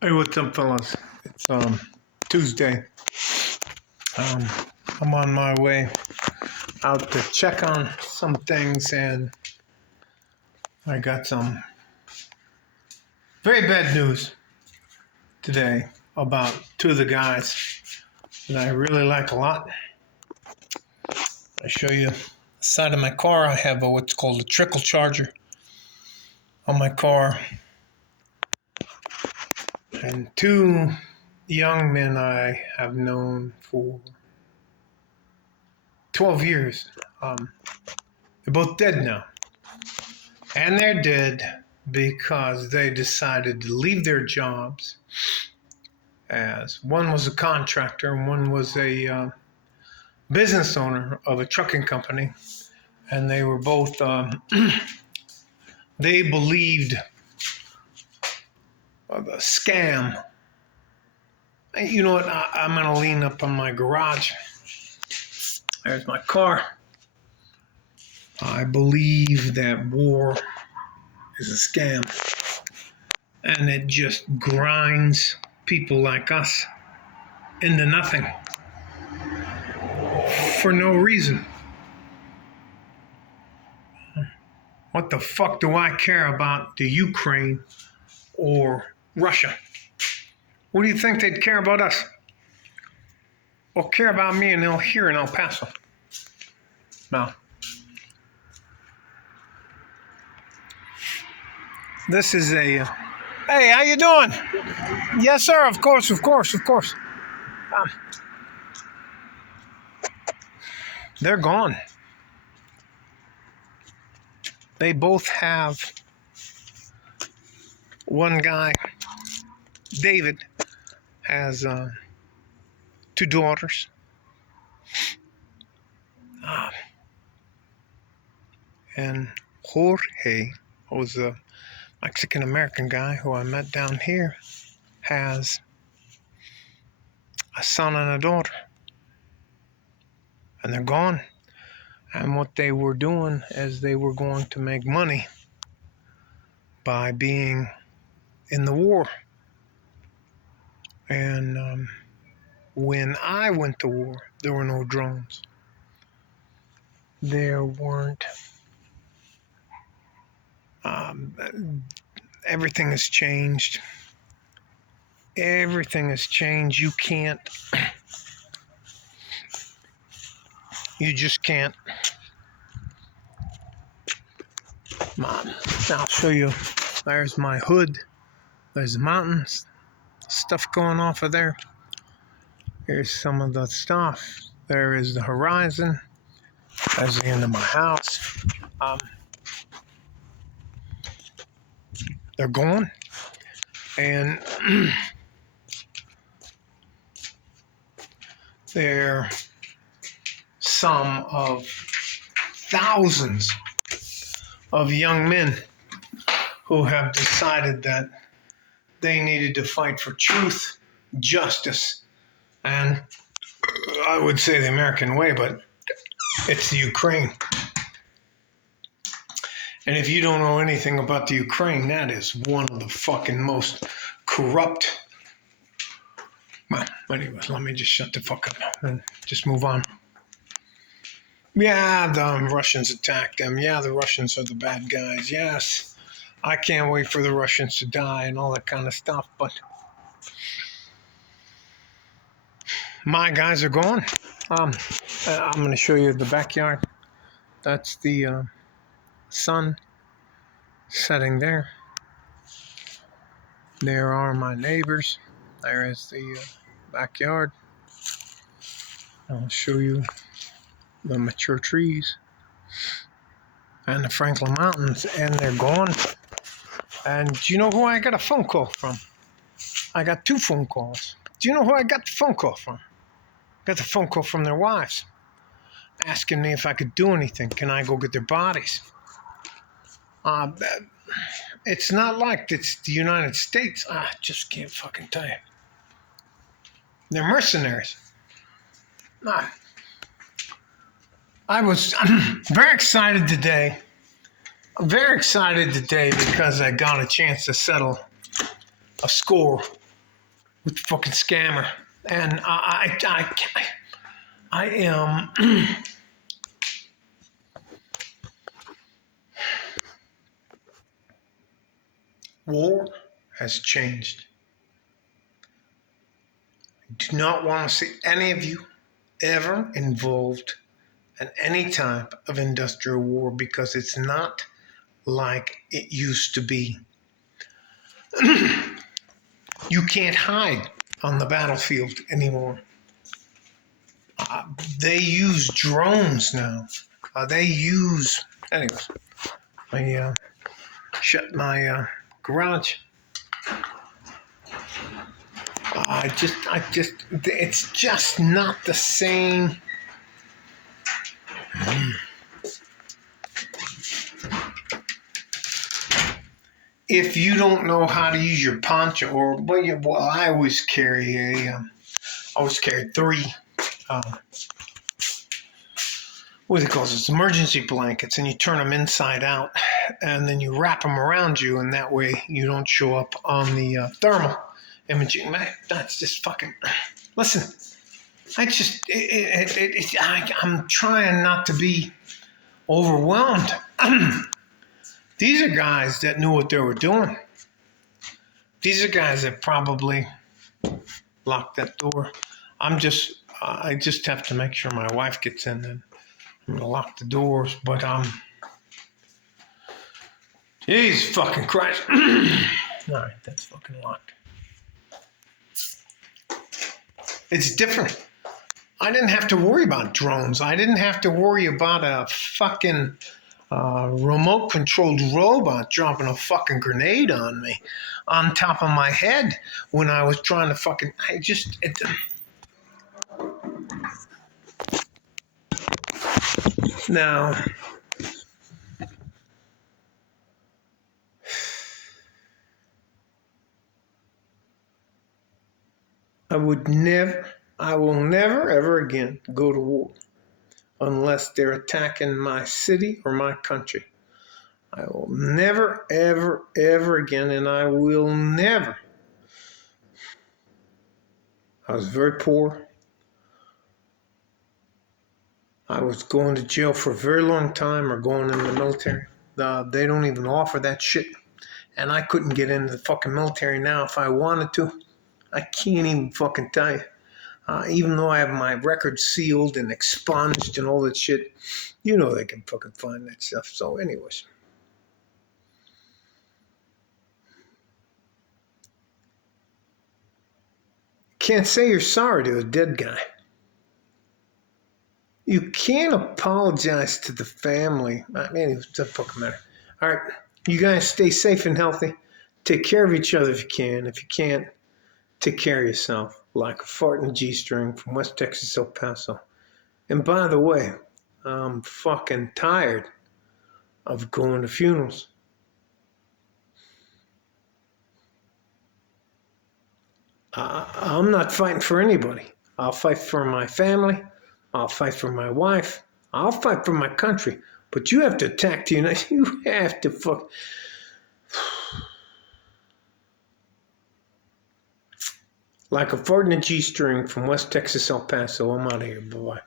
Hey, what's up, fellas? It's Tuesday. Um, I'm on my way out to check on some things, and I got some very bad news today about two of the guys that I really like a lot. I show you the side of my car. I have what's called a trickle charger on my car, and two young men I have known for 12 years. They're both dead now. And they're dead because they decided to leave their jobs. As one was a contractor and one was a business owner of a trucking company. And they were both, they believed of a scam. You know what? I'm going to lean up on my garage. There's my car. I believe that war is a scam, and it just grinds people like us into nothing for no reason. What the fuck do I care about the Ukraine or Russia? What do you think they'd care about us? Or care about me and they'll here in El Paso? No. This is a... hey, how you doing? Yes, sir, of course. They're gone. They both have... one guy, David, has two daughters. And Jorge, who's a Mexican-American guy who I met down here, has a son and a daughter. And they're gone. And what they were doing is they were going to make money by being in the war. And when I went to war, there were no drones. There weren't... everything has changed. Everything has changed. You can't... you just can't... I'll show you. There's my hood. There's the mountains. Stuff going off of there. Here's some of the stuff. There is the horizon. There's the end of my house. They're gone. And they're some of thousands of young men who have decided that they needed to fight for truth, justice, and I would say the American way, but it's the Ukraine. And if you don't know anything about the Ukraine, that is one of the fucking most corrupt... Well, anyways, let me just shut the fuck up and just move on. Yeah, the Russians attacked them. Yeah, the Russians are the bad guys. Yes, I can't wait for the Russians to die and all that kind of stuff, but my guys are gone. I'm going to show you the backyard. That's the sun setting there. There are my neighbors. There is the backyard. I'll show you the mature trees and the Franklin Mountains, and they're gone. And do you know who I got a phone call from? I got two phone calls. Do you know who I got the phone call from? I got the phone call from their wives asking me if I could do anything. Can I go get their bodies? It's not like it's the United States. I just can't fucking tell you. They're mercenaries. I'm very excited today. I'm very excited today because I got a chance to settle a score with the fucking scammer. And I am. War has changed. I do not want to see any of you ever involved in any type of industrial war because it's not like it used to be. You can't hide on the battlefield anymore. They use drones now. Anyways, I shut my garage. It's just not the same. If you don't know how to use your poncho, I always carry three. What do they call this? Emergency blankets, and you turn them inside out, and then you wrap them around you, and that way you don't show up on the thermal imaging. That's just fucking. Listen, I'm trying not to be overwhelmed. These are guys that knew what they were doing. These are guys that probably locked that door. I just have to make sure my wife gets in, and I'm gonna lock the doors. But Jesus fucking Christ! All right, that's fucking locked. It's different. I didn't have to worry about drones. I didn't have to worry about a fucking remote-controlled robot dropping a fucking grenade on me, on top of my head when I was trying to fucking. Now, I will never, ever again go to war unless they're attacking my city or my country. I will never, ever, ever again, and I will never. I was very poor. I was going to jail for a very long time or going in the military. They don't even offer that shit. And I couldn't get into the fucking military now if I wanted to. I can't even fucking tell you. Even though I have my record sealed and expunged and all that shit, you know they can fucking find that stuff. So anyways. Can't say you're sorry to a dead guy. You can't apologize to the family. I mean, it doesn't fucking matter. All right, you guys stay safe and healthy. Take care of each other if you can. If you can't, take care of yourself. Like a fart in a G-string from West Texas, El Paso. And by the way, I'm fucking tired of going to funerals. I'm not fighting for anybody. I'll fight for my family. I'll fight for my wife. I'll fight for my country. But you have to attack the United. You have to fuck. Like a fart in a G-string from West Texas, El Paso. I'm out of here. Bye-bye.